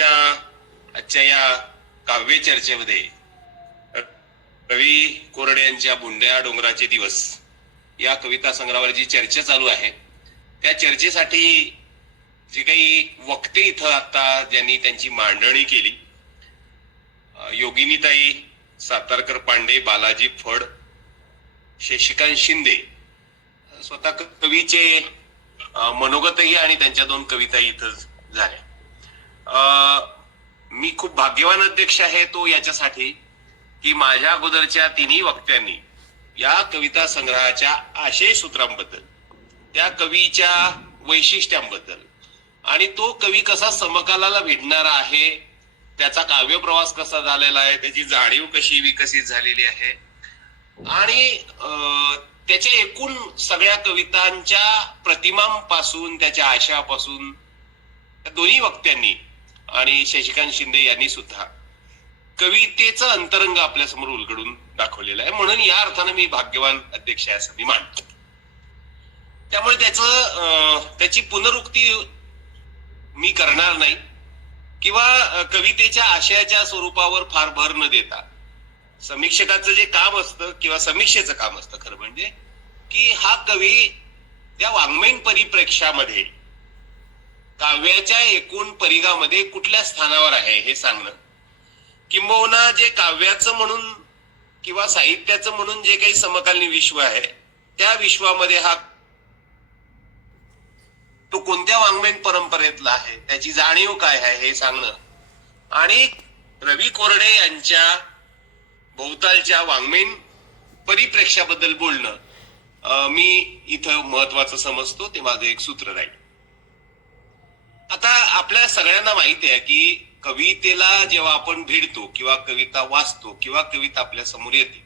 आजच्या या काव्य चर्चेमध्ये कवी कोरडे यांच्या बुंड्या डोंगराचे दिवस या कविता संग्रहावर जी चर्चा चालू आहे त्या चर्चेसाठी जे काही वक्ते इथं आता ज्यांनी त्यांची मांडणी केली, योगिनीताई सातारकर पांडे, बालाजी फड, शशिकांत शिंदे, स्वतः कवीचे मनोगतही आणि त्यांच्या 2 कविता इथं झाल्या. मी खूप भाग्यवान अध्यक्ष आहे तो याच्यासाठी की माझ्या अगोदरच्या 3ही वक्त्यांनी या कविता संग्रहाच्या आशय सूत्रांबद्दल, त्या कवीच्या वैशिष्ट्यांबद्दल आणि तो कवी कसा समकालाला भिडणारा आहे, त्याचा काव्य प्रवास कसा झालेला आहे, त्याची जाणीव कशी विकसित झालेली आहे आणि त्याच्या एकूण सगळ्या कवितांच्या प्रतिमांपासून, त्याच्या आशयापासून दोन्ही वक्त्यांनी आणि शशिकांत शिंदे यांनी सुद्धा कवितेचं अंतरंग आपल्या समोर उलगडून दाखवलेलं आहे. म्हणून या अर्थानं मी भाग्यवान अध्यक्ष आहे असं मी मानतो. त्यामुळे त्याची पुनरुक्ती मी करणार नाही किंवा कवितेच्या आशयाच्या स्वरूपावर फार भर न देता समीक्षकाचं जे काम असतं किंवा समीक्षेचं काम असतं खरं म्हणजे की हा कवी त्या वाङ्मयीन परिप्रेक्ष्यामध्ये काव्याच्या एकूण परिघामध्ये कुठल्या स्थानावर आहे हे सांगणं, किंबहुना जे काव्याचं म्हणून किंवा साहित्याचं म्हणून जे काही समकालीन विश्व आहे त्या विश्वामध्ये हा तो कोणत्या वाङ्मयीन परंपरेतला आहे, त्याची जाणीव काय आहे हे सांगणं आणि रवी कोरडे यांच्या भोवतालच्या वाङ्मयीन परिप्रेक्ष्याबद्दल बोलणं मी इथं महत्वाचं समजतो. ते माझं एक सूत्र राहील. आता आपल्या सगळ्यांना माहिती आहे की कवितेला जेव्हा आपण भिडतो किंवा कविता वाचतो किंवा कविता आपल्या समोर येते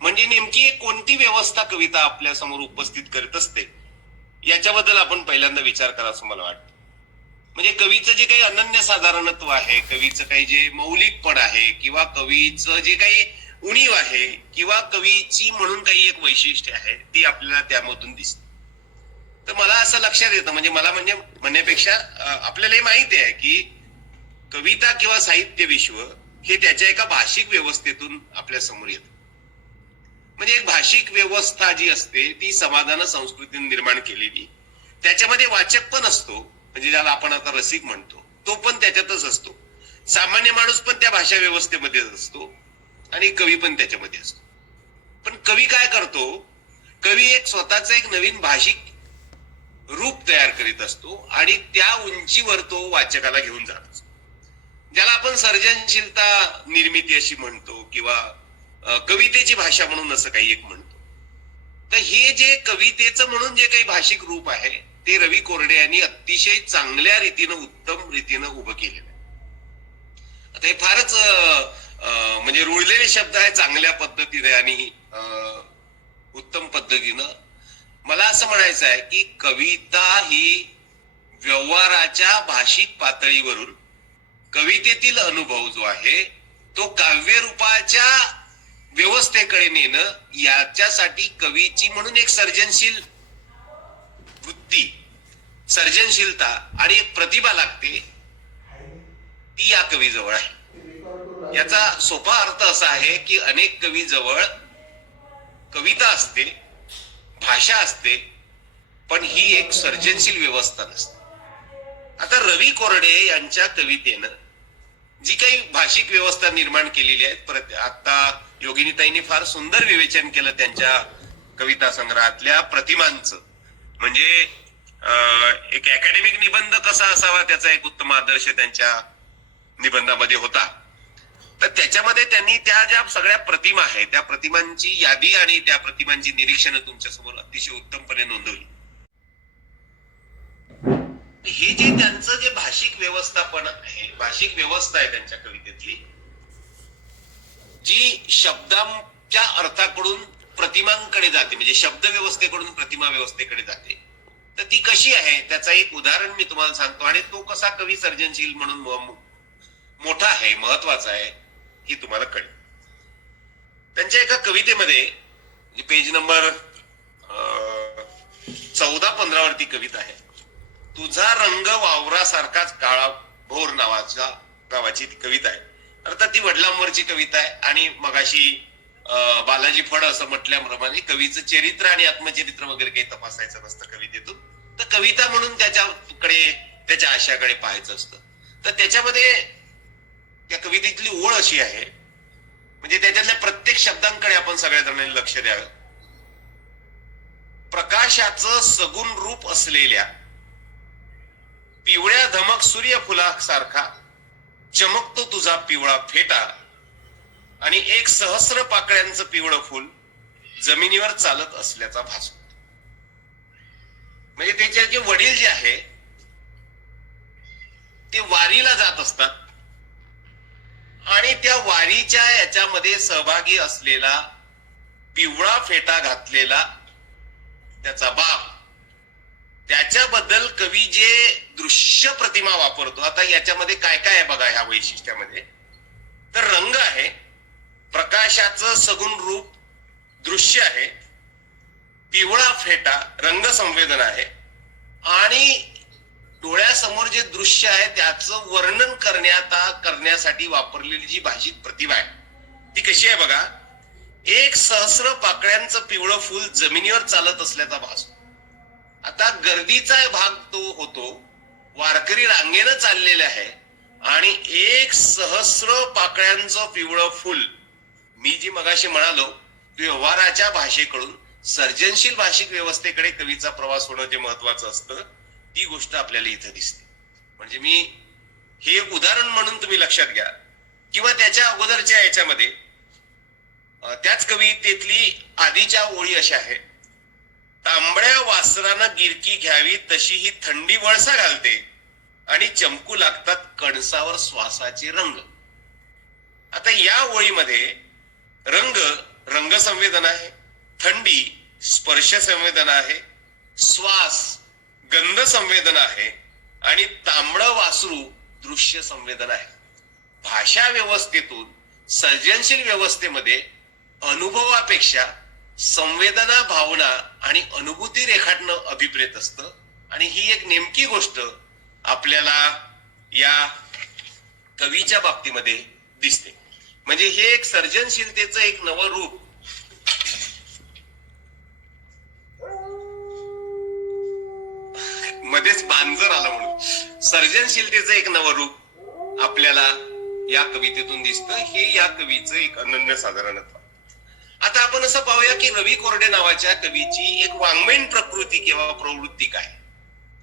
म्हणजे नेमकी कोणती व्यवस्था कविता आपल्या समोर उपस्थित करत असते याच्याबद्दल आपण पहिल्यांदा विचार करा असं मला वाटतं. म्हणजे कवीचं जे काही अनन्यसाधारणत्व आहे, कवीचं काही जे मौलिकपण आहे किंवा कवीचं जे काही उणीव आहे किंवा कवीची म्हणून काही एक वैशिष्ट्य आहे ती आपल्याला त्यामधून दिसते. तर मला असं लक्षात येतं, म्हणजे मला म्हणजे म्हणण्यापेक्षा आपल्याला हे माहिती आहे की कविता किंवा साहित्य विश्व हे त्याच्या एका भाषिक व्यवस्थेतून आपल्या समोर येतं. म्हणजे एक भाषिक व्यवस्था जी असते ती समाजानं संस्कृतीने निर्माण केलेली, त्याच्यामध्ये वाचक पण असतो, म्हणजे ज्याला आपण आता रसिक म्हणतो तो पण त्याच्यातच असतो, सामान्य माणूस पण त्या भाषा व्यवस्थेमध्येच असतो आणि कवी पण त्याच्यामध्ये असतो. पण कवी काय करतो, कवी एक स्वतःच एक नवीन भाषिक रूप तयार करीत असतो आणि त्या उंचीवर तो वाचकाला घेऊन जात असतो, ज्याला आपण सर्जनशीलता निर्मिती अशी म्हणतो किंवा कवितेची भाषा म्हणून असं काही एक म्हणतो. तर हे जे कवितेचं म्हणून जे काही भाषिक रूप आहे ते रवी कोरडे यांनी अतिशय चांगल्या रीतीनं, उत्तम रीतीनं उभं केलेलं आहे. आता हे फारच म्हणजे रुळलेले शब्द आहे, चांगल्या पद्धतीने आणि उत्तम पद्धतीनं. मला असं म्हणायचं आहे की कविता ही व्यवहाराच्या भाषिक पातळीवरून कवितेतील अनुभव जो आहे तो काव्य रूपाच्या व्यवस्थेकडे नेणं, याच्यासाठी कवीची म्हणून एक सर्जनशील वृत्ती, सर्जनशीलता आणि एक प्रतिभा लागते, ती या कवीजवळ आहे. याचा सोपा अर्थ असा आहे की अनेक कवीजवळ कविता असते, भाषा असते, पण ही एक सर्जनशील व्यवस्था नसते. आता रवी कोरडे यांच्या कवितेनं जी काही भाषिक व्यवस्था निर्माण केलेली आहे, आता योगिनीताईंनी फार सुंदर विवेचन केलं त्यांच्या कविता संग्रहातल्या प्रतिमांचं. म्हणजे एक अकॅडमिक निबंध कसा असावा त्याचा एक उत्तम आदर्श त्यांच्या निबंधामध्ये होता. तर त्याच्यामध्ये त्यांनी त्या ज्या सगळ्या प्रतिमा आहेत त्या प्रतिमांची यादी आणि त्या प्रतिमांची निरीक्षणं तुमच्या समोर अतिशय उत्तमपणे नोंदवली. हे जे त्यांचं जे भाषिक व्यवस्थापन आहे, भाषिक व्यवस्था आहे त्यांच्या कवितेतली, जी शब्दांच्या अर्थाकडून प्रतिमांकडे जाते, म्हणजे शब्द व्यवस्थेकडून प्रतिमा व्यवस्थेकडे जाते, तर ती कशी आहे त्याचा एक उदाहरण मी तुम्हाला सांगतो आणि तो कसा कवी सर्जनशील म्हणून मोठा आहे, महत्वाचा आहे हे तुम्हाला कळेल. त्यांच्या एका कवितेमध्ये पेज नंबर 14-15 वरती कविता आहे, तुझा रंग वावरासारखाच काळा भोर नावाचा नावाची ती कविता आहे. अर्थात ती वडिलांवरची कविता आहे आणि मगाशी बालाजी फड असं म्हटल्याप्रमाणे कवीचं चरित्र आणि आत्मचरित्र वगैरे काही तपासायचं नसतं कवितेतून. तर कविता म्हणून त्याच्याकडे, त्याच्या आशयाकडे पाहायचं असतं. तर त्याच्यामध्ये त्या कवितेतली ओळ अशी आहे, म्हणजे त्याच्यातल्या प्रत्येक शब्दांकडे आपण सगळ्या जणांनी लक्ष द्यावं. प्रकाशाचं सगुण रूप असलेल्या पिवळ्या धमक सूर्यफुलासारखा चमकतो तुझा पिवळा फेटा आणि एक सहस्र पाकळ्यांचं पिवळं फुल जमिनीवर चालत असल्याचा भास होतो. म्हणजे त्याचे जे वडील जे आहे ते वारीला जात असतात आणि त्या वारीच्या याच्यामध्ये सहभागी असलेला पिवळा फेटा घातलेला त्याचा बाप, त्याच्याबद्दल कवी जे दृश्य प्रतिमा वापरतो. आता याच्यामध्ये काय काय आहे बघा ह्या वैशिष्ट्यामध्ये. तर रंग आहे, प्रकाशाचं सगुण रूप दृश्य आहे, पिवळा फेटा रंग संवेदन आहे आणि डोळ्यासमोर जे दृश्य आहे त्याचं वर्णन करण्यासाठी वापरलेली जी भाषिक प्रतिभा आहे ती कशी आहे बघा. एक सहस्र पाकळ्यांचं पिवळं फुल जमिनीवर चालत असल्याचा भास. आता गर्दीचा भाग तो होतो, वारकरी रांगेनं चाललेले आहे आणि एक सहस्र पाकळ्यांचं पिवळं फुल. मी जी मगाशी म्हणालो व्यवहाराच्या भाषेकडून सर्जनशील भाषिक व्यवस्थेकडे कवीचा प्रवास होणं जे महत्वाचं असतं ती गोष्ट आपल्याला इथं दिसते. म्हणजे मी हे एक उदाहरण म्हणून तुम्ही लक्षात घ्या. किंवा त्याच्या अगोदरच्या याच्यामध्ये त्याच कवितेतली आधीच्या ओळी अशा आहे. तांबड्या वासरानं गिरकी घ्यावी तशी ही थंडी वळसा घालते आणि चमकू लागतात कणसावर श्वासाचे रंग. आता या ओळीमध्ये रंग रंग संवेदन आहे, थंडी स्पर्श संवेदन आहे, श्वास गंध संवेदन आहे आणि तांबडं वासरू दृश्य संवेदन आहे. भाषा व्यवस्थेतून सर्जनशील व्यवस्थेमध्ये अनुभवापेक्षा संवेदना, भावना आणि अनुभूती रेखाटणं अभिप्रेत असतं आणि ही एक नेमकी गोष्ट आपल्याला या कवीच्या बाबतीमध्ये दिसते. म्हणजे हे एक सर्जनशीलतेचं एक नवं रूप मध्येच बांजर आला म्हणून सर्जनशीलतेचं एक नवं रूप आपल्याला या कवितेतून दिसतं. हे या कवीचं एक अनन्यसाधारणत्व. आता आपण असं पाहूया की रवी कोरडे नावाच्या कवीची एक वाङ्मयीन प्रकृती किंवा प्रवृत्ती काय,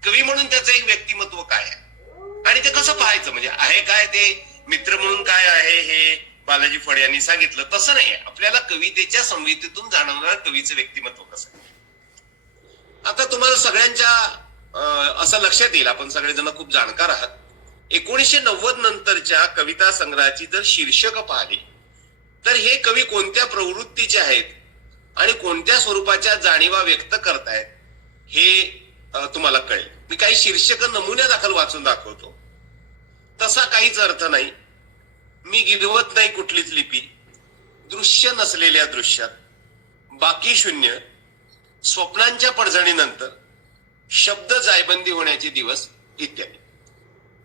कवी म्हणून त्याचं एक व्यक्तिमत्व काय आहे आणि ते कसं पाहायचं. म्हणजे आहे काय ते मित्र म्हणून काय आहे हे बालाजी फड यांनी सांगितलं तसं नाही. आपल्याला कवितेच्या संवेदनेतून जाणवणारं कवीचं व्यक्तिमत्व कसं आहे. आता तुम्हाला सगळ्यांच्या असं लक्षात येईल, आपण सगळेजण खूप जाणकार आहात. 1990 नंतरच्या कविता संग्रहाची जर शीर्षक पाहिली तर हे कवी कोणत्या प्रवृत्तीचे आहेत आणि कोणत्या स्वरूपाच्या जाणीवा व्यक्त करतायत हे तुम्हाला कळेल. मी काही शीर्षक नमुन्यादाखल वाचून दाखवतो. तसा काहीच अर्थ नाही, मी गिरवत नाही कुठलीच लिपी, दृश्य नसलेल्या दृश्यात, बाकी शून्य, स्वप्नांच्या पडझणीनंतर, शब्द जायबंदी होण्याचे दिवस इत्यादी.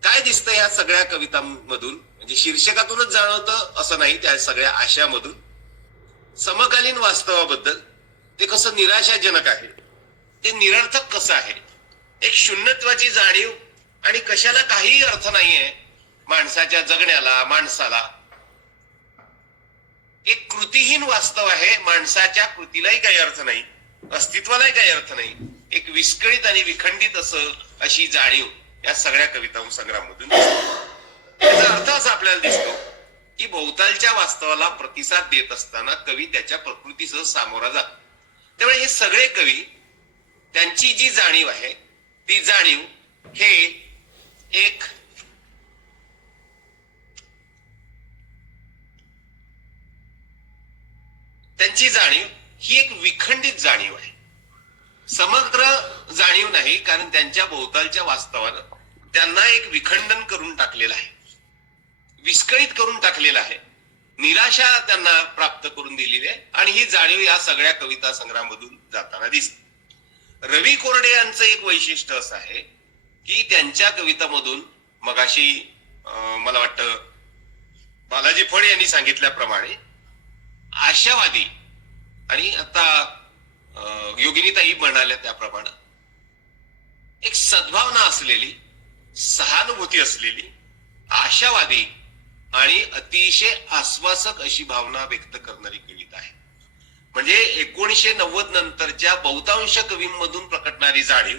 काय दिसतं या सगळ्या कवितांमधून, म्हणजे शीर्षकातूनच जाणवतं असं नाही, त्या सगळ्या आशयामधून समकालीन वास्तवाबद्दल ते कसं निराशाजनक आहे, ते निरर्थक कसं आहे, एक शून्यत्वाची जाणीव आणि कशाला काहीही अर्थ नाहीये माणसाच्या जगण्याला, माणसाला एक कृतीहीन वास्तव आहे. माणसाच्या कृतीलाही काही अर्थ नाही, अस्तित्वालाही काही अर्थ नाही. एक विस्कळीत आणि विखंडित अशी जाणीव या सगळ्या कविता संग्रहामधून याचा अर्थ असा आपल्याला दिसतो की भोवतालच्या वास्तवाला प्रतिसाद देत असताना कवी त्याच्या प्रकृतीसह सामोरा जातो. त्यामुळे हे सगळे कवी त्यांची जी जाणीव आहे ती जाणीव हे एक त्यांची जाणीव ही एक विखंडित जाणीव आहे, समग्र जाणीव नाही. कारण त्यांच्या भोवतालच्या वास्तवानं त्यांना एक विखंडन करून टाकलेलं आहे, विस्कळीत करून टाकलेलं आहे, निराशा त्यांना प्राप्त करून दिलेली आहे आणि ही जाणीव या सगळ्या कविता संग्रहामधून जाताना दिसते. रवी कोरडे यांचं एक वैशिष्ट्य असं आहे की त्यांच्या कवितामधून मगाशी मला वाटतं बालाजी फड यांनी सांगितल्याप्रमाणे आशावादी आणि आता योगिनीताई म्हणाल्या त्याप्रमाणे एक सद्भावना असलेली, सहानुभूती असलेली, आशावादी आणि अतिशय आश्वासक अशी भावना व्यक्त करणारी कविता आहे. म्हणजे 1990 नंतरच्या बहुतांश कवींमधून प्रकटणारी जाणीव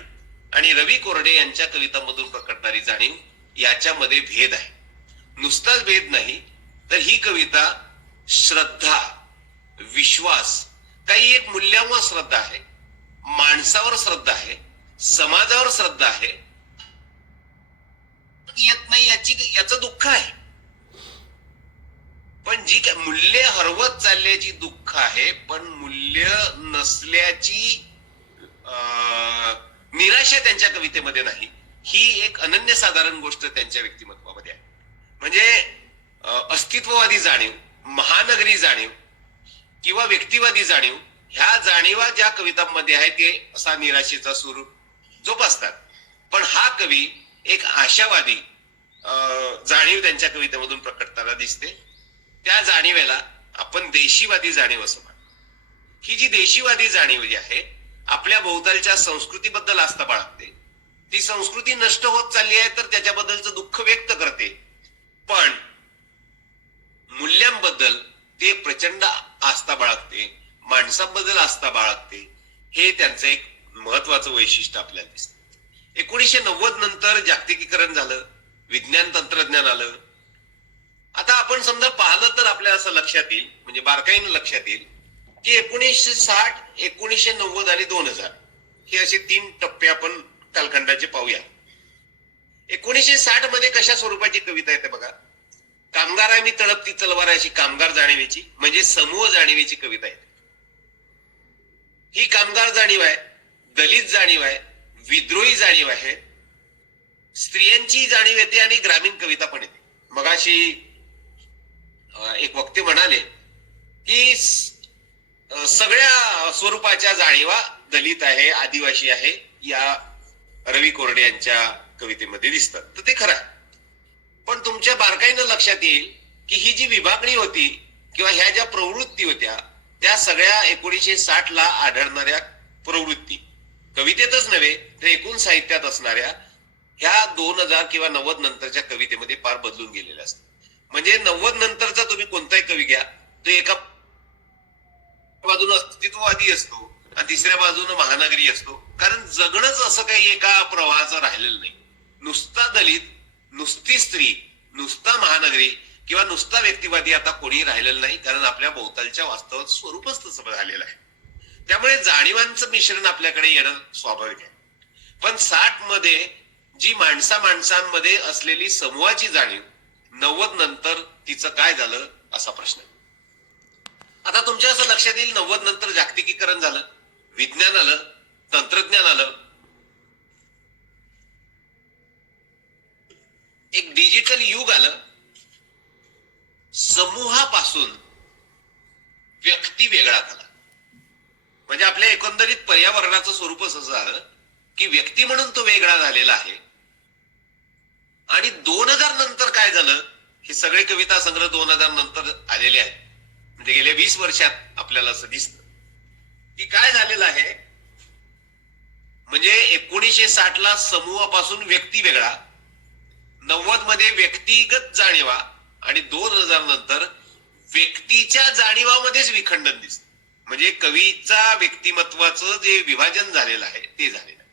आणि रवी कोरडे यांच्या कवितांमधून प्रकटणारी जाणीव याच्यामध्ये भेद आहे. नुसताच भेद नाही तर ही कविता श्रद्धा, विश्वास, काही एक मूल्यांवर श्रद्धा आहे, माणसावर श्रद्धा आहे, समाजावर श्रद्धा आहे, येत नाही याचं दुःख आहे. पण जी काय मूल्य हरवत चालल्याची दुःख आहे, पण मूल्य नसल्याची निराशा त्यांच्या कवितेमध्ये नाही. ही एक अनन्यसाधारण गोष्ट त्यांच्या व्यक्तिमत्वामध्ये आहे. म्हणजे अस्तित्ववादी जाणीव, महानगरी जाणीव किंवा व्यक्तिवादी जाणीव, ह्या जाणीवा ज्या कवितांमध्ये आहेत ते असा निराशेचा सूर जोपासतात. पण हा कवी एक आशावादी जाणीव त्यांच्या कवितेमधून प्रकटताना दिसते. त्या जाणीवेला आपण देशीवादी जाणीव असं म्हणतो. ही जी देशीवादी जाणीव जी आहे आपल्या भोवतालच्या संस्कृतीबद्दल आस्था बाळगते. ती संस्कृती नष्ट होत चालली आहे तर त्याच्याबद्दलचं दुःख व्यक्त करते, पण मूल्यांबद्दल ते प्रचंड आस्था बाळगते, माणसांबद्दल आस्था बाळगते. हे त्यांचं एक महत्वाचं वैशिष्ट्य आपल्याला दिसतं. 1990 नंतर जागतिकीकरण झालं, विज्ञान तंत्रज्ञान आलं. आता आपण समजा पाहिलं तर आपल्याला असं लक्षात येईल, म्हणजे बारकाईनं लक्षात येईल की 1960, 1990 आणि 2000 हे असे 3 टप्पे आपण कालखंडाचे पाहूया. 1960 मध्ये कशा स्वरूपाची कविता येते बघा. कामगार आहे मी तळपती तलवार अशी कामगार जाणीवेची, म्हणजे समूह जाणीवेची कविता येते. ही कामगार जाणीव आहे, दलित जाणीव आहे, विद्रोही जाणीव आहे, स्त्रियांची जाणीव येते आणि ग्रामीण कविता पण येते. मगाशी एक वक्ते म्हणाले की सगळ्या स्वरूपाच्या जाणीवा दलित आहे, आदिवासी आहे या रवी कोरडे यांच्या कवितेमध्ये दिसतात. तर ते खरं आहे. पण तुमच्या बारकाईनं लक्षात येईल की ही जी विभागणी होती किंवा ह्या ज्या प्रवृत्ती होत्या त्या सगळ्या 1960 ला आढळणाऱ्या प्रवृत्ती कवितेतच नव्हे तर एकूण साहित्यात असणाऱ्या ह्या 2000 किंवा 90 नंतरच्या कवितेमध्ये फार बदलून गेलेल्या असतात. म्हणजे 90 नंतरचा तुम्ही कोणताही कवी घ्या तो एका बाजूने अस्तित्ववादी असतो आणि तिसऱ्या बाजूने महानगरी असतो. कारण जगणंच असं काही एका प्रवाहाचं राहिलेलं नाही. नुसता दलित, नुसती स्त्री, नुसता महानगरी किंवा नुसता व्यक्तिवादी आता कोणी राहिलेलं नाही. कारण आपल्या भोवतालच्या वास्तवात स्वरूपच तसं झालेलं आहे. त्यामुळे जाणीवांचं मिश्रण आपल्याकडे येणं स्वाभाविक आहे. पण 60 मध्ये जी माणसांमध्ये असलेली समूहाची जाणीव 90 नंतर तिचं काय झालं असा प्रश्न. आता तुमच्या असं लक्षात येईल 90 नंतर जागतिकीकरण झालं, विज्ञान आलं, तंत्रज्ञान आलं, एक डिजिटल युग आलं. समूहापासून व्यक्ती वेगळा झाला. म्हणजे आपल्या एकंदरीत पर्यावरणाचं स्वरूपच असं झालं की व्यक्ती म्हणून तो वेगळा झालेला आहे. आणि 2000 नंतर काय झालं, हे सगळे कविता संग्रह 2000 नंतर आलेले आहेत. म्हणजे गेल्या 20 वर्षात आपल्याला असं दिसतं की काय झालेलं आहे. म्हणजे 1960 ला समूहापासून व्यक्ती वेगळा, 90 मध्ये व्यक्तिगत जाणीवा आणि 2000 नंतर व्यक्तीच्या जाणीवामध्येच विखंडन दिसतं. म्हणजे कवीचा व्यक्तिमत्वाचं जे विभाजन झालेलं आहे ते झालेलं आहे.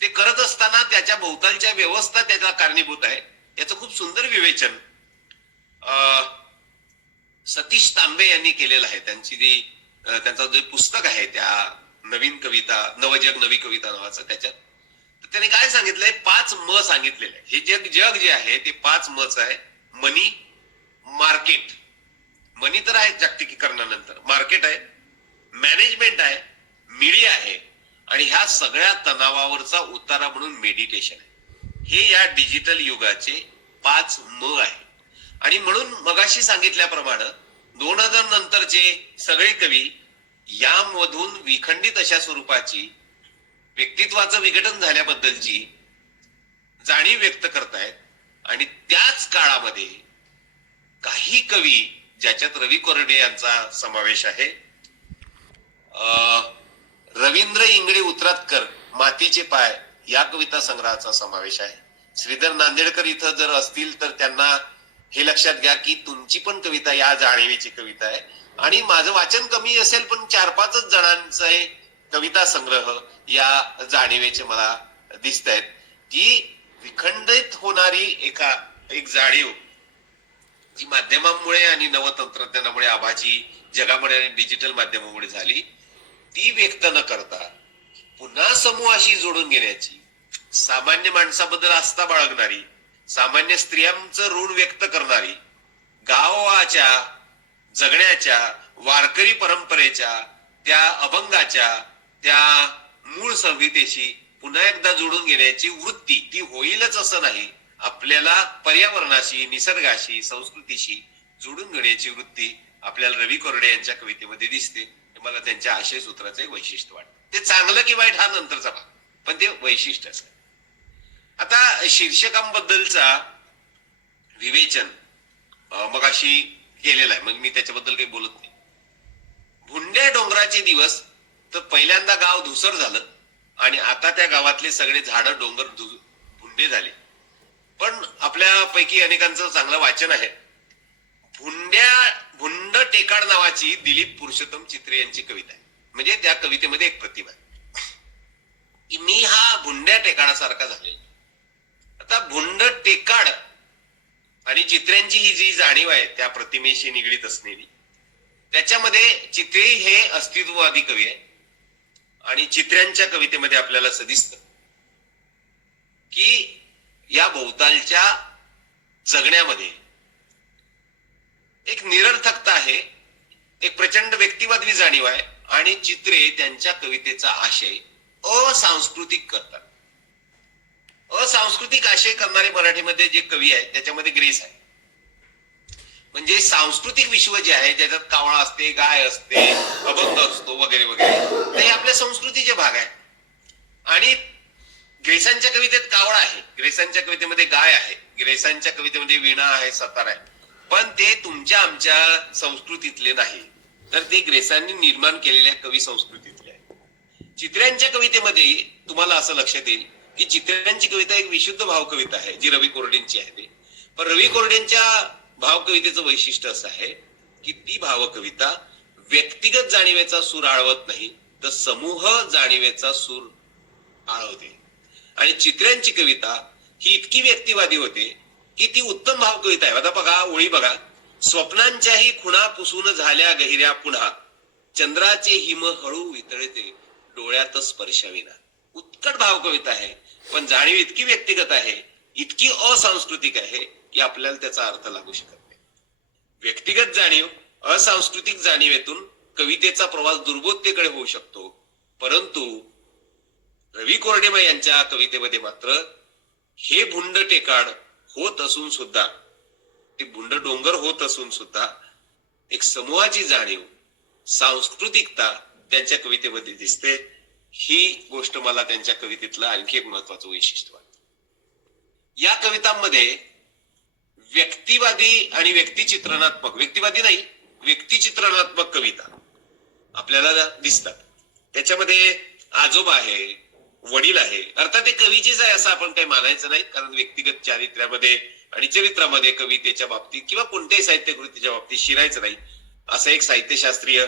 ते करत असताना त्याच्या भोवतालच्या व्यवस्था त्याला कारणीभूत आहे. याचं खूप सुंदर विवेचन सतीश तांबे यांनी केलेलं आहे. त्यांचं जे पुस्तक आहे त्या नवीन कविता, नवजग नवी कविता नावाचं, त्याच्यात त्याने काय सांगितलंय, 5 म सांगितलेले आहे. हे जग जे आहे ते 5 मच आहे. मनी, मार्केट, मनी तर आहे जागतिकीकरणानंतर, मार्केट आहे, मॅनेजमेंट आहे, मीडिया आहे आणि ह्या सगळ्या तणावावरचा उतारा म्हणून मेडिटेशन आहे. हे या डिजिटल युगाचे 5 म आहे. आणि म्हणून मगाशी सांगितल्याप्रमाणे 2000 नंतरचे सगळे कवी यामधून विखंडित अशा स्वरूपाची व्यक्तित्वाचं विघटन काही कवी ज्याच्यात रवी कोरडे यांचा समावेश आहे. रवींद्र इंगळे उतरातकर मातीचे पाय या कविता संग्रहाचा समावेश आहे. श्रीधर नांदेडकर इथं जर असतील तर त्यांना हे लक्षात घ्या की तुमची पण कविता या जाणीवेची कविता आहे आणि माझं वाचन कमी असेल पण 4-5 जणांचा कविता संग्रह या जाणीवेचे मला दिसत आहेत की विखंडित होणारी एक जाणीव जी माध्यमांमुळे आणि नवतंत्रज्ञानामुळे आभाची जगामुळे आणि डिजिटल माध्यमामुळे झाली ती व्यक्त न करता पुन्हा समूहाशी जोडून घेण्याची, सामान्य माणसाबद्दल आस्था बाळगणारी, सामान्य स्त्रियांचं ऋण व्यक्त करणारी, गावाच्या जगण्याच्या वारकरी परंपरेच्या त्या अभंगाच्या त्या मूळ संहितेशी पुन्हा एकदा जोडून घेण्याची वृत्ती ती होईलच असं नाही. आपल्याला पर्यावरणाशी, निसर्गाशी, संस्कृतीशी जोडून घेण्याची वृत्ती आपल्याला रवी कोरडे यांच्या कवितेमध्ये दिसते. मला त्यांच्या आशय सूत्राचं एक वैशिष्ट्य वाटतं. ते चांगलं की वाईट हा नंतरचा भाग, पण ते वैशिष्ट्य असतं. आता शीर्षकांबद्दलचा विवेचन मग अशी केलेला आहे, मग मी त्याच्याबद्दल काही बोलत नाही. भुंड्या डोंगराचे दिवस तर पहिल्यांदा गाव धुसर झालं आणि आता त्या गावातले सगळे झाडं डोंगर भुंडे झाले. पण आपल्यापैकी अनेकांचं चांगलं वाचन आहे. भुंड टेकाड नावाची दिलीप पुरुषोत्तम चित्रे यांची कविता आहे. म्हणजे त्या कवितेमध्ये एक प्रतिभा आहे की मी हा भुंड्या टेकाडासारखा झाले. आता भुंड टेकाड आणि चित्र्यांची ही जी जाणीव आहे त्या प्रतिमेशी निगडीत असलेली, त्याच्यामध्ये चित्रे हे अस्तित्ववादी कवी आहे आणि चित्र्यांच्या कवितेमध्ये आपल्याला असं दिसतं की या भोवतालच्या जगण्यामध्ये एक निरर्थकता आहे, एक प्रचंड व्यक्तिवादी जाणीव आहे आणि चित्रे त्यांच्या कवितेचा आशय असांस्कृतिक करतात. असांस्कृतिक आशय करणारे मराठीमध्ये जे कवी आहेत त्याच्यामध्ये ग्रेस आहे. म्हणजे सांस्कृतिक विश्व जे आहे ज्याच्यात कावळा असते, गाय असते, अभंग असतो वगैरे वगैरे, ते आपल्या संस्कृतीचे भाग आहे. आणि ग्रेसांच्या कवितेत कावळा आहे, ग्रेसांच्या कवितेमध्ये गाय आहे, ग्रेसांच्या कवितेमध्ये वीणा आहे, सतार आहे, पण ते तुमच्या आमच्या संस्कृतीतले नाही, तर ते ग्रेसांनी निर्माण केलेल्या कवी संस्कृतीतले आहे. चित्र्यांच्या कवितेमध्ये तुम्हाला असं लक्षात येईल की चित्र्यांची कविता एक विशुद्ध भाव कविता आहे जी रवी कोरडेंची आहे. पण रवी कोरडेंच्या भाव कवितेचं वैशिष्ट्य असं आहे की ती भाव कविता व्यक्तिगत जाणीवेचा सूर आळवत नाही तर समूह जाणीवेचा सूर आळवते. आणि चित्र्यांची कविता ही इतकी व्यक्तिवादी होते की ती उत्तम भाव कविता आहे. आता बघा ओळी बघा, स्वप्नांच्याही खुणा पुसून झाल्या गहिऱ्या पुन्हा, चंद्राचे हिम हळू वितळते डोळ्यात स्पर्शविना. उत्कट भाव कविता आहे, पण जाणीव इतकी व्यक्तिगत आहे, इतकी असांस्कृतिक आहे की आपल्याला त्याचा अर्थ लागू शकत नाही. व्यक्तिगत जाणीव असांस्कृतिक जाणीवेतून कवितेचा प्रवास दुर्बोधतेकडे होऊ शकतो. परंतु रवी कोरडे यांच्या कवितेमध्ये मात्र हे भुंड टेकाड होत असून सुद्धा, ते भुंड डोंगर होत असून सुद्धा एक समूहाची जाणीव, सांस्कृतिकता त्यांच्या कवितेमध्ये दिसते. ही गोष्ट मला त्यांच्या कवितेतलं आणखी एक महत्वाचं वैशिष्ट्य वाटतं. या कवितांमध्ये व्यक्तिवादी आणि व्यक्तिचित्रणात्मक, व्यक्तिवादी नाही व्यक्तिचित्रणात्मक कविता आपल्याला दिसतात. त्याच्यामध्ये आजोबा आहे, वडील आहे, अर्थात ते कवीचीच आहे असं आपण काही मानायचं नाही, कारण व्यक्तिगत चारित्र्यामध्ये आणि चरित्रामध्ये कवितेच्या बाबतीत किंवा कोणत्याही साहित्य कृतीच्या बाबतीत शिरायचं नाही, असं एक साहित्यशास्त्रीय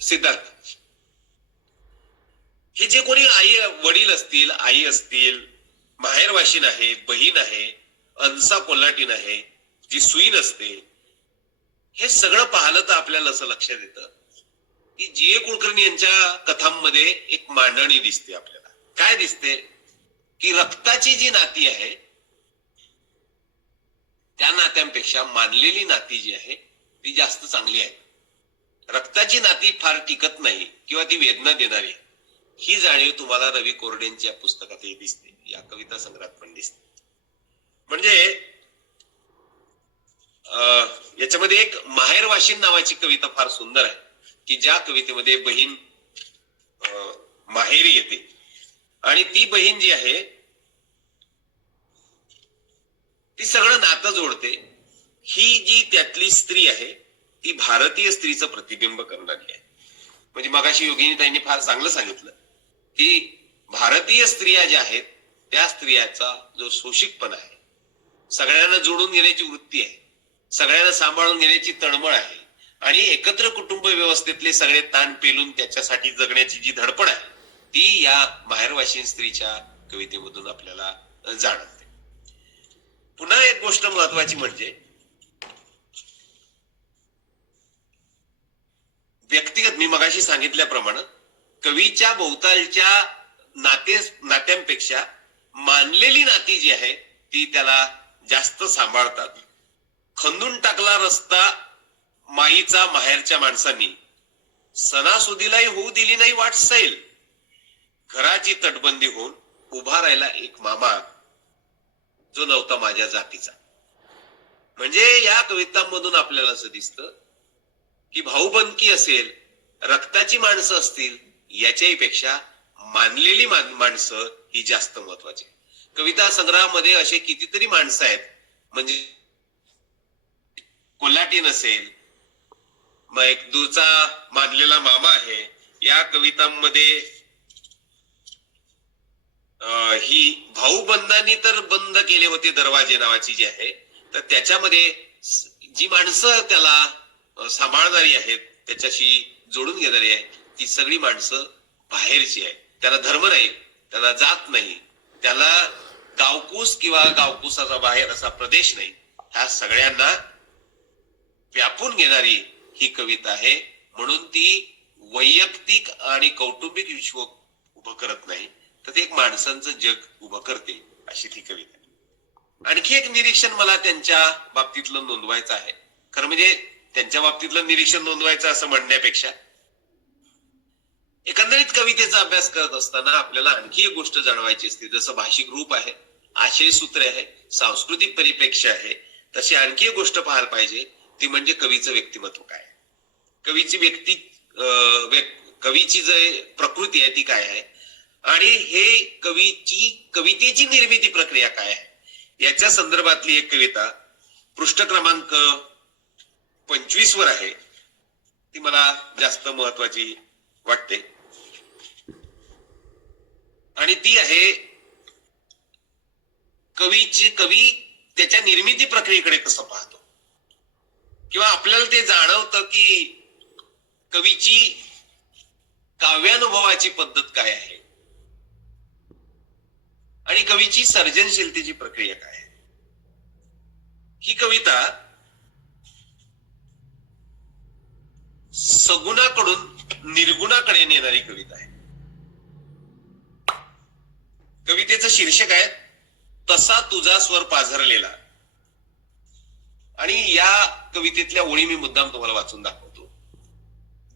सिद्धांत. हे जे कोणी वडील असतील, आई असतील, माहेरवाशीन आहे, बहीण आहे, अंसा कोल्हाटीन आहे, जी सुईन असते, हे सगळं पाहिलं तर आपल्याला असं लक्षात येतं की जी ए कुलकर्णी यांच्या कथांमध्ये एक मांडणी दिसते. आपल्याला काय दिसते की रक्ताची जी नाती आहे त्या नात्यांपेक्षा मानलेली नाती जी आहे ती जास्त चांगली आहे. रक्ताची नाती फार टिकत नाही किंवा ती वेदना देणारी आहे. ही जाणीव तुम्हाला रवी कोरडेंच्या पुस्तकातही दिसते, या कविता संग्रहात पण दिसते. म्हणजे याच्यामध्ये एक माहेरवाशीन नावाची कविता फार सुंदर आहे की ज्या कवितेमध्ये बहीण माहेरी येते आणि ती बहीण जी आहे ती सगळं नातं जोडते. ही जी त्यातली स्त्री आहे ती भारतीय स्त्रीचं प्रतिबिंब करणारी आहे. म्हणजे मगाशी योगिनीताईंनी फार चांगलं सांगितलं की भारतीय स्त्रिया ज्या आहेत त्या स्त्रियाचा जो शोषिकपणा आहे, सगळ्यांना जोडून घेण्याची वृत्ती आहे, सगळ्यांना सांभाळून घेण्याची तळमळ आहे आणि एकत्र कुटुंब व्यवस्थेतले सगळे ताण पेलून त्याच्यासाठी जगण्याची जी धडपड आहे ती या माहेरवाशीन स्त्रीच्या कवितेमधून आपल्याला जाणवते. पुन्हा एक गोष्ट महत्वाची म्हणजे व्यक्तिगत, मी मगाशी सांगितल्याप्रमाणे कवीच्या भोवतालच्या नात्यांपेक्षा मानलेली नाती जी आहे ती त्याला जास्त सांभाळतात. खंदून टाकला रस्ता माईचा माहेरच्या माणसांनी, सणासुदीलाही होऊ दिली नाही वाट सैल, घराची तटबंदी होऊन उभा राहिला एक मामा जो नव्हता माझ्या जातीचा. म्हणजे या कवितांमधून आपल्याला असं दिसतं की भाऊबंदकी असेल, रक्ताची माणसं असतील, याच्याही पेक्षा मानलेली माणसं ही जास्त महत्वाची. कविता संग्रहामध्ये असे कितीतरी माणसं आहेत, म्हणजे कोल्हाटी नसेल, मग एक दूरचा मानलेला मामा आहे. या कवितांमध्ये ही भाऊबंदांनी तर बंद केले होते दरवाजे नावाची जी आहे, तर त्याच्यामध्ये जी माणसं त्याला सांभाळणारी आहेत, त्याच्याशी जोडून घेणारी आहे, ती सगळी माणसं बाहेरची आहे. त्याला धर्म नाही, त्याला जात नाही, त्याला गावकूस किंवा गावकुसाचा बाहेर असा प्रदेश नाही, ह्या सगळ्यांना व्यापून घेणारी ही कविता आहे. म्हणून ती वैयक्तिक आणि कौटुंबिक विश्व उभं करत नाही, तर ते एक माणसांचं जग उभं करते, अशी ती कविता. आणखी एक निरीक्षण मला त्यांच्या बाबतीतलं नोंदवायचं आहे. खरं म्हणजे त्यांच्या बाबतीतलं निरीक्षण नोंदवायचं असं म्हणण्यापेक्षा एकंदरीत कवितेचा अभ्यास करत असताना आपल्याला आणखी एक गोष्ट जाणवायची असते. जसं भाषिक रूप आहे, आशय सूत्र आहे, सांस्कृतिक परिप्रेक्ष्य आहे, तशी आणखी एक गोष्ट पाहायला पाहिजे, ती म्हणजे कवीचं व्यक्तिमत्व काय, कवीची कवीची जे प्रकृती आहे ती काय आहे, आणि हे कवितेची निर्मिती प्रक्रिया काय आहे, याच्या संदर्भातली एक कविता पृष्ठ क्रमांक 25 वर आहे. ती मला जास्त महत्वाची वाटते आणि ती आहे कवी त्याच्या निर्मिती प्रक्रियेकडे कसं पाहतो, किंवा आपल्याला ते जाणवतं की कवीची काव्यानुभवाची पद्धत काय आहे आणि कवीची सर्जनशीलतेची प्रक्रिया काय आहे. ही कविता सगुणाकडून निर्गुणाकडे नेणारी कविता आहे. कवितेचं शीर्षक आहे तसा तुझा स्वर पाझरलेला, आणि या कवितेतल्या ओळी मी मुद्दाम तुम्हाला वाचून दाखवतो.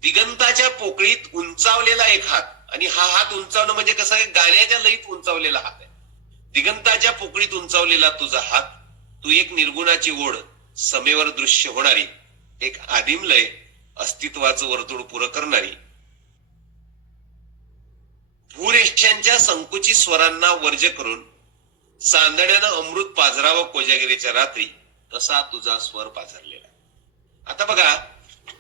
दिगंताच्या पोकळीत उंचावलेला एक हात, आणि हा हात उंचावणं म्हणजे कसं आहे, गाण्याच्या लयीत उंचावलेला हात आहे. दिगंताच्या पोकळीत उंचावलेला तुझा हात, तू एक निर्गुणाची ओढ, समेवर दृश्य होणारी एक आदिम लय, अस्तित्वाचं वर्तुळ पुरं करणारी, भूरेषांच्या संकुचित स्वरांना वर्ज करून चांदण्यानं अमृत पाझरावं कोजागिरीच्या रात्री, तसा तुझा स्वर पाझरलेला. आता बघा,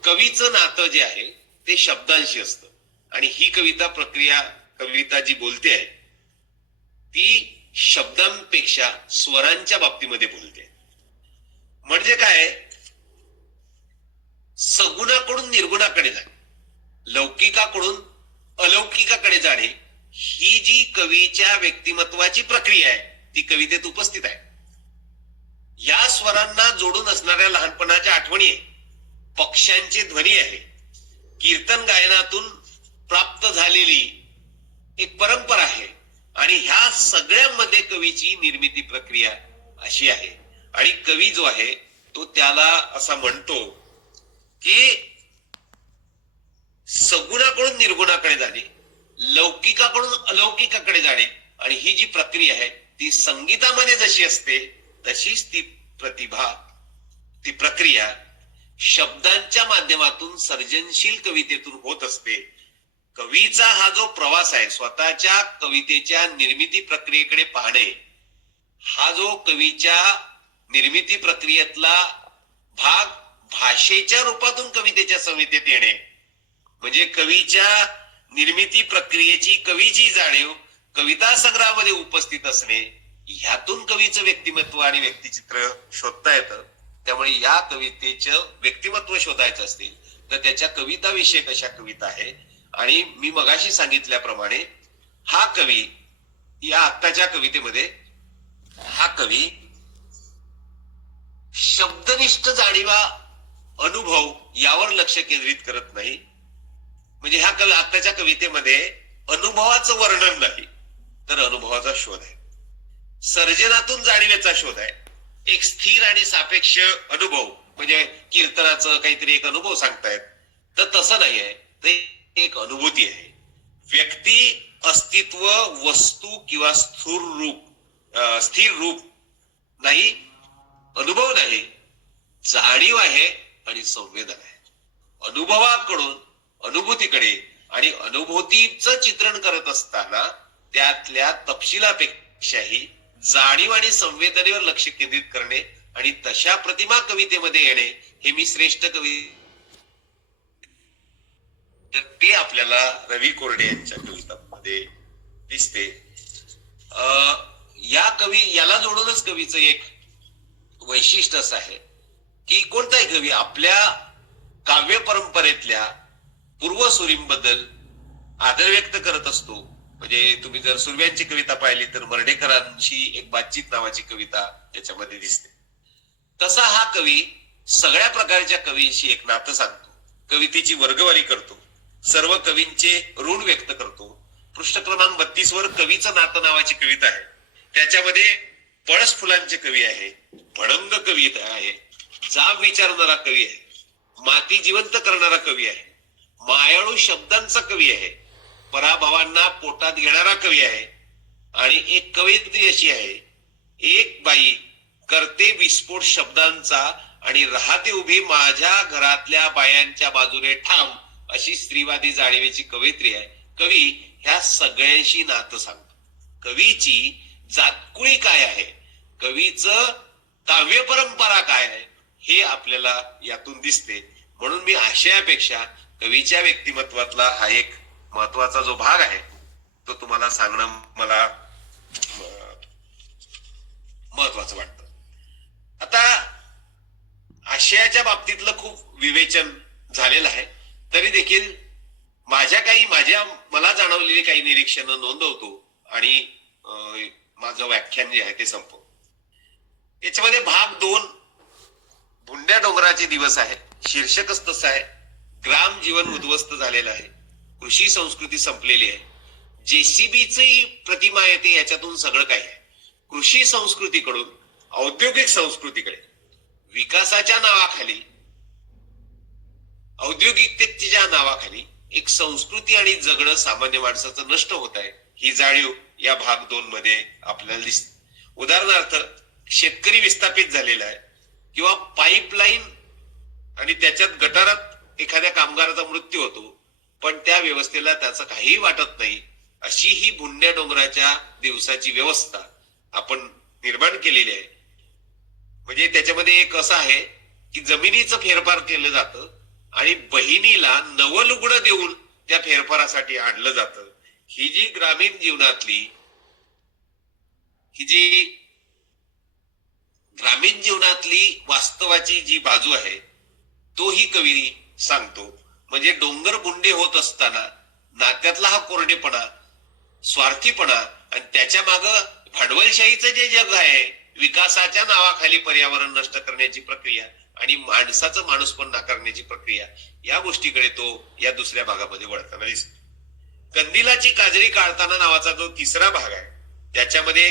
कवीचं नातं जे आहे ते शब्दांशी असतं, आणि ही कविता जी बोलते आहे ती शब्दांपेक्षा स्वरांच्या बाबतीमध्ये बोलते. म्हणजे काय, सगुणाकडून निर्गुणाकडे जाणे, लौकिकाकडून अलौकिकाकडे जाणे, ही जी कवीच्या व्यक्तिमत्वाची प्रक्रिया आहे ती कवितेत उपस्थित आहे. या स्वरांना जोडून असणाऱ्या लहानपणाच्या आठवणी आहे, पक्ष्यांचे ध्वनी आहे, कीर्तन गायनातून प्राप्त झालेली एक परंपरा आहे, आणि ह्या सगळ्यामध्ये कवीची निर्मिती प्रक्रिया अशी आहे. आणि कवी जो आहे तो त्याला असा म्हणतो की सगुणाकडून निर्गुणाकडे जाणे, लौकिकाकडून अलौकिकाकडे जाणे, आणि ही जी प्रक्रिया आहे ती संगीतामध्ये जशी असते तशीच ती प्रक्रिया शब्दांच्या माध्यमातून सर्जनशील कवितेतून होत असते. कवीचा हा जो प्रवास आहे, स्वतःच्या कवितेच्या निर्मिती प्रक्रियेकडे पाहणे, हा जो कवीच्या निर्मिती प्रक्रियेतला भाग भाषेच्या रूपातून कवितेच्या संहितेत येणे, म्हणजे कवीच्या निर्मिती प्रक्रियेची, कवीची जाणीव कविता संग्रहामध्ये उपस्थित असणे, ह्यातून कवीचं व्यक्तिमत्व आणि व्यक्तिचित्र शोधता येतं. त्यामुळे या कवितेचं व्यक्तिमत्व शोधायचं असतील तर त्याच्या कविता विषयक अशा कविता आहे. आणि मी मगाशी सांगितल्याप्रमाणे हा कवी या आत्ताच्या कवितेमध्ये हा कवी शब्दनिष्ठ जाणीवा, अनुभव यावर लक्ष केंद्रित करत नाही. म्हणजे ह्या आत्ताच्या कवितेमध्ये अनुभवाचं वर्णन नाही तर अनुभवाचा शोध आहे, सर्जनातून जाणीवेचा शोध आहे. एक स्थिर आणि सापेक्ष अनुभव, म्हणजे कीर्तनाचं काहीतरी एक अनुभव सांगतायत, तर तसं नाही आहे. ते एक अनुभूती आहे. व्यक्ती, अस्तित्व, वस्तू किंवा स्थिर रूप नाही, अनुभव नाही, जाणीव आहे आणि संवेदन आहे. अनुभवाकडून अनुभूतीकडे आणि अनुभूतीचं चित्रण करत असताना त्यातल्या तपशिलापेक्षाही जाणीव आणि संवेदनेवर लक्ष केंद्रित करणे आणि तशा प्रतिमा कवितेमध्ये येणे हे मी श्रेष्ठ कवी, तर ते आपल्याला रवी कोरडे यांच्या कवितांमध्ये दिसते. याला जोडूनच कवीचं एक वैशिष्ट्य असं आहे की कोणताही कवी आपल्या काव्य परंपरेतल्या पूर्वसुरींबद्दल आदर व्यक्त करत असतो. म्हणजे तुम्ही जर सुर्व्यांची कविता पाहिली तर मर्ढेकरांशी एक बातचीत नावाची कविता त्याच्यामध्ये दिसते. तसा हा कवी सगळ्या प्रकारच्या कवींशी एक नातं सांगतो, कवितेची वर्गवारी करतो, सर्व कवींचे ऋण व्यक्त करतो. पृष्ठ क्रमांक 32 वर कवीचं नातं नावाची कविता आहे. त्याच्यामध्ये पळस फुलांचे कवी आहे, भडंग कवी आहे, जाब विचारणारा कवी आहे, माती जिवंत करणारा कवी आहे, मायाळू शब्दांचा कवी आहे, पराभवांना पोटात घेणारा कवी आहे. आणि एक कविता अशी आहे, एक बाई करते विस्फोट शब्दांचा आणि राहते उभी माझ्या घरातल्या बायांच्या बाजूने ठाम, अशी स्त्रीवादी जाणीवेची कवयित्री आहे. कवी ह्या सगळ्यांशी नातं सांगतो. कवीची जातकुळी काय आहे, कवीचं काव्य परंपरा काय आहे, हे आपल्याला यातून दिसते. म्हणून मी आशयापेक्षा कवीच्या व्यक्तिमत्वातला हा एक महत्वाचा जो भाग आहे तो तुम्हाला सांगणं मला महत्वाचं वाटतं. आता आशयाच्या बाबतीतलं खूप विवेचन झालेलं आहे, तरी देखील मला जाणवलेली काही निरीक्षणं नोंदवतो आणि माझं व्याख्यान जे आहे ते संपवतो. याच्यामध्ये भाग 2 भुंड्या डोंगराचे दिवस आहे. शीर्षकच तसं आहे. ग्राम जीवन उद्ध्वस्त झालेलं आहे, कृषी संस्कृती संपलेली आहे, जेसीबीची प्रतिमा येते, याच्यातून सगळं काही आहे. कृषी संस्कृतीकडून औद्योगिक संस्कृतीकडे, विकासाच्या नावाखाली, औद्योगिकतेच्या नावाखाली एक संस्कृती आणि जगणं सामान्य माणसाचं नष्ट होत आहे, ही जाणीव या भाग 2 मध्ये आपल्याला दिसते. उदाहरणार्थ, शेतकरी विस्थापित झालेला आहे किंवा पाईपलाईन आणि त्याच्यात गटारात एखाद्या कामगाराचा मृत्यू होतो, पण त्या व्यवस्थेला त्याचं काहीही वाटत नाही, अशी ही भुंड्या डोंगराच्या दिवसाची व्यवस्था आपण निर्माण केलेली आहे. म्हणजे त्याच्यामध्ये एक असं आहे की जमिनीचं फेरफार केलं जातं आणि बहिणीला नवं लुगडं देऊन त्या फेरफारासाठी आणलं जातं. ही जी ग्रामीण जीवनातली वास्तवाची जी बाजू आहे तोही कवी सांगतो. म्हणजे डोंगर बुंडे होत असताना नात्यातला हा कोरडेपणा, स्वार्थीपणा आणि त्याच्या माग भांडवलशाहीचं जे जग आहे, विकासाच्या नावाखाली पर्यावरण नष्ट करण्याची प्रक्रिया आणि माणसाचं माणूसपण नाकारण्याची प्रक्रिया, या गोष्टीकडे तो या दुसऱ्या भागामध्ये वळताना दिसतो. कंदिलाची काजळी काढताना नावाचा जो तिसरा भाग आहे त्याच्यामध्ये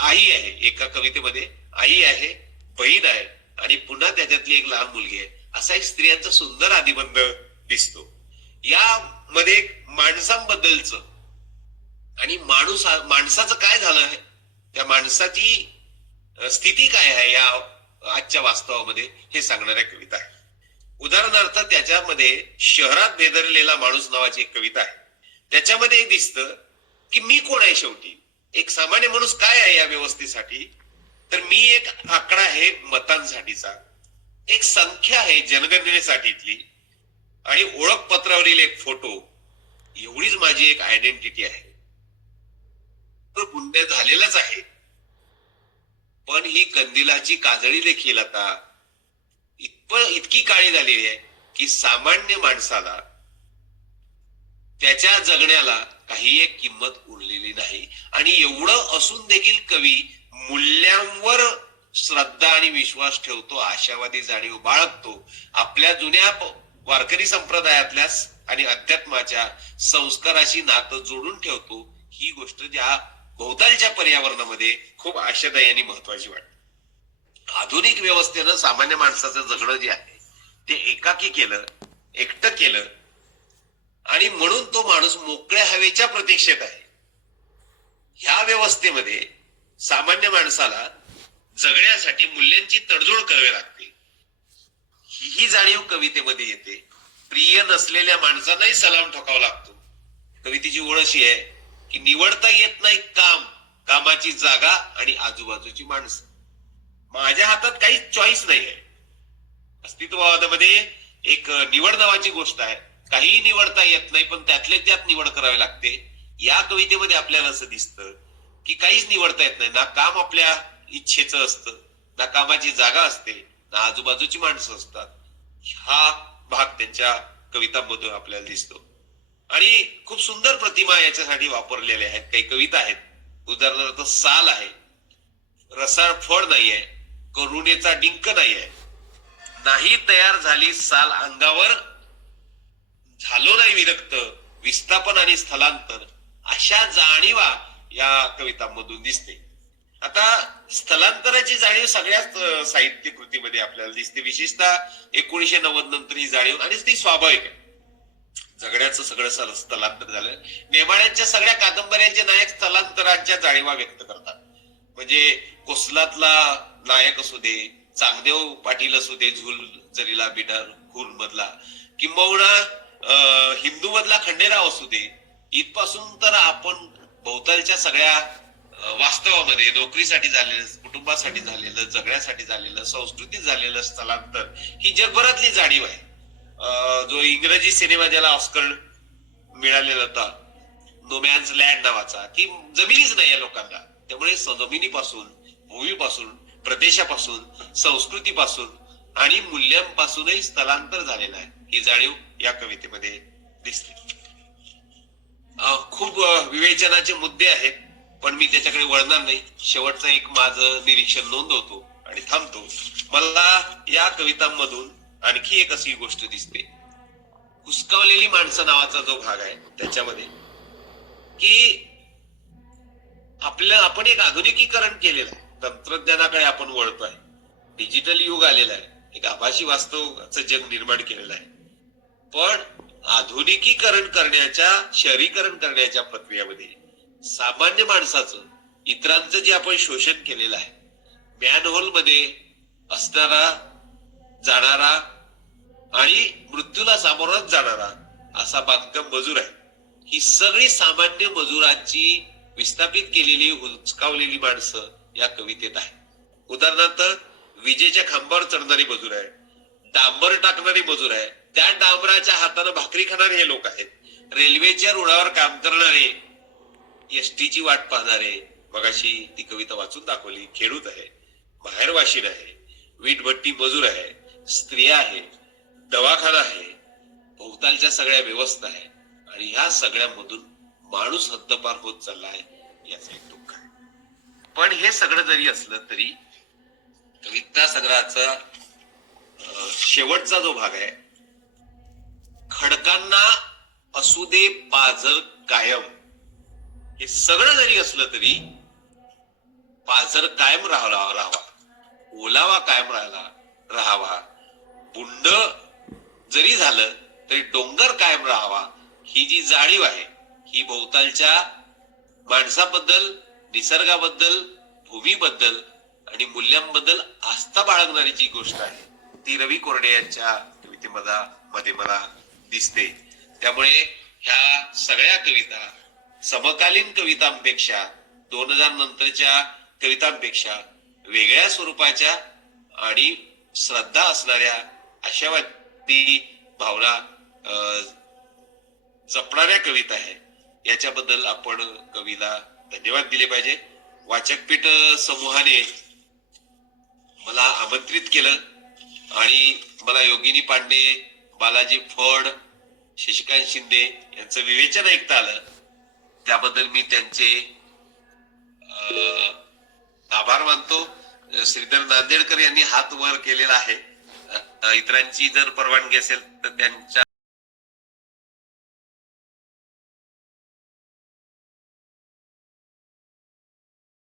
आई आहे, एका कवितेमध्ये आई आहे, बहीण आहे आणि पुन्हा त्याच्यातली एक लहान मुलगी आहे, असा एक स्त्रियांचा सुंदर आदिबंध दिसतो. यामध्ये माणसांबद्दलच आणि माणसाचं काय झालं आहे, त्या माणसाची स्थिती काय आहे या आजच्या वास्तवामध्ये, हे सांगणाऱ्या कविता आहे. उदाहरणार्थ, त्याच्यामध्ये शहरात भेदरलेला माणूस नावाची एक कविता आहे. त्याच्यामध्ये दिसतं की मी कोण आहे, शेवटी एक सामान्य माणूस काय आहे या व्यवस्थेसाठी, तर मी एक आकडा आहे मतांसाठीचा. एक संख्या आहे जनगणनेसाठीतली आणि ओळखपत्रावरील एक फोटो, एवढीच माझी एक आयडेंटिटी आहे. तर पुण्य झालेलंच आहे, पण ही कंदिलाची काजळी देखील आता इतकी काळी झालेली आहे की सामान्य माणसाला त्याच्या जगण्याला काही एक किंमत उरलेली नाही. आणि एवढं असून देखील कवी मूल्यांवर श्रद्धा आणि विश्वास ठेवतो, आशावादी जाणीव बाळगतो, आपल्या जुन्या वारकरी संप्रदायातल्या आणि अध्यात्माच्या संस्काराशी नातं जोडून ठेवतो. ही गोष्ट ज्या भोवतालच्या पर्यावरणामध्ये खूप आशादायी आणि महत्वाची वाटते. आधुनिक व्यवस्थेनं सामान्य माणसाचं जगणं जे आहे ते एकाकी केलं, एकटं केलं आणि म्हणून तो माणूस मोकळ्या हवेच्या प्रतीक्षेत आहे. ह्या व्यवस्थेमध्ये सामान्य माणसाला जगण्यासाठी मूल्यांची तडजोड करावी लागते. ही जाणीव कवितेमध्ये येते. प्रिय नसलेल्या माणसांनाही सलाम ठोकावा लागतो. कवितेची ओळ अशी आहे की निवडता येत नाही काम, कामाची जागा आणि आजूबाजूची माणसं. माझ्या हातात काही चॉईस नाही आहे. अस्तित्ववादामध्ये एक निवड नावाची गोष्ट आहे. काहीही निवडता येत नाही, पण त्यातल्या त्यात निवड करावी लागते. या कवितेमध्ये आपल्याला असं दिसतं की काहीच निवडता येत नाही. ना काम आपल्या इच्छेचं असतं, ना कामाची जागा असते, ना आजूबाजूची माणसं असतात. हा भाग त्यांच्या कवितांमधून आपल्याला दिसतो. आणि खूप सुंदर प्रतिमा याच्यासाठी वापरलेल्या आहेत. काही कविता आहेत, उदाहरणार्थ साल आहे, रसाळ फळ नाहीये, करुणेचा डिंक नाहीये, नाही तयार झाली साल अंगावर, झालो नाही विरक्त, विस्थापन आणि स्थलांतर, अशा जाणीवा या कवितांमधून दिसते. आता स्थलांतराची जाणीव सगळ्याच साहित्य कृतीमध्ये आपल्याला दिसते. विशेषतः 1990 नंतर ही जाणीव, आणि ती स्वाभाविक आहे. जगण्याचं सगळं स्थलांतर झालं. नेमाड्यांच्या सगळ्या कादंबऱ्यांचे नायक स्थलांतरांच्या जाणीवा व्यक्त करतात. म्हणजे कोसलातला नायक असू दे, चांगदेव पाटील असू दे, झुल जरीला बिडर खून मधला, किंबहुना हिंदू मधला खंडेराव असू दे, इथपासून तर आपण भोवतालच्या सगळ्या वास्तवामध्ये नोकरीसाठी झालेलं, कुटुंबासाठी झालेलं, जगण्यासाठी झालेलं, संस्कृतीत झालेलं स्थलांतर ही जगभरातली जाणीव आहे. जो इंग्रजी सिनेमा ज्याला ऑस्कर मिळालेला होता, नो मॅन्स लँड नावाचा, की जमिनीच नाही या लोकांना. त्यामुळे जमिनीपासून, भूमीपासून, प्रदेशापासून, संस्कृतीपासून आणि मूल्यांपासूनही स्थलांतर झालेलं आहे. ही जाणीव या कवितेमध्ये दिसते. खूप विवेचनाचे मुद्दे आहेत, पण मी त्याच्याकडे वळणार नाही. शेवटचं एक माझं निरीक्षण नोंदवतो आणि थांबतो. मला या कवितांमधून आणखी एक अशी गोष्ट दिसते. हुसकावलेली माणसं नावाचा जो भाग आहे त्याच्यामध्ये, की आपण एक आधुनिकीकरण केलेलं आहे. तंत्रज्ञानाकडे आपण वळतोय. डिजिटल युग आलेलं आहे. एक आभासी वास्तवाचं जग निर्माण केलेलं आहे. पण आधुनिकीकरण करण्याच्या, शहरीकरण करण्याच्या प्रक्रियेमध्ये सामान्य माणसाचं, इतरांचं जे आपण शोषण केलेलं आहे, मॅनहोल मध्ये असणारा, जाणारा आणि मृत्यूला सामोरच जाणारा असा बांधकाम मजूर आहे. ही सगळी सामान्य मजुरांची विस्थापित केलेली, हुसकावलेली माणसं या कवितेत आहे. उदाहरणार्थ विजेच्या खांबावर चढणारी मजूर आहे, डांबर टाकणारी मजूर आहे, त्या डांबराच्या हाताने भाकरी खाणारे हे लोक आहेत. रेल्वेच्या रुळावर काम करणारे, एसटीची वाट पाहणारे, मगाशी ती कविता वाचून दाखवली, खेडूत आहे, बाहेरवाशीन आहे, वीटभट्टी मजूर आहे, स्त्रिया आहे, दवाखाना आहे, भोवतालच्या सगळ्या व्यवस्था आहे. आणि ह्या सगळ्यामधून माणूस हद्दपार होत चाललाय, याचं एक दुःख आहे. पण हे सगळं जरी असलं तरी कविता संग्रहाचा शेवटचा जो भाग आहे, खडकांना असू दे पाझर कायम, हे सगळं जरी असलं तरी पाझर कायम राहावा, ओलावा कायम राहावा, बुंड जरी झालं तरी डोंगर कायम राहावा. ही जी जाणीव आहे, ही भोवतालच्या माणसाबद्दल, निसर्गाबद्दल, भूमीबद्दल आणि मूल्यांबद्दल आस्था बाळगणारी जी गोष्ट आहे, ती रवी कोरडे यांच्या कवितेमध्ये मला दिसते. त्यामुळे ह्या सगळ्या कविता समकालीन कवितांपेक्षा, 2000 नंतरच्या कवितांपेक्षा वेगळ्या स्वरूपाच्या आणि श्रद्धा असणाऱ्या आशावादी भावना जपणाऱ्या कविता आहे, याच्याबद्दल आपण कवीला धन्यवाद दिले पाहिजे. वाचकपीठ समूहाने मला आमंत्रित केलं आणि मला योगिनी पांडे, बालाजी फड, शशिकांत शिंदे यांचं विवेचन ऐकता आलं. त्याबद्दल मी त्यांचे आभार मानतो. श्रीधर नांदेडकर यांनी हात वर केलेला आहे. इतरांची जर परवानगी असेल तर त्यांच्या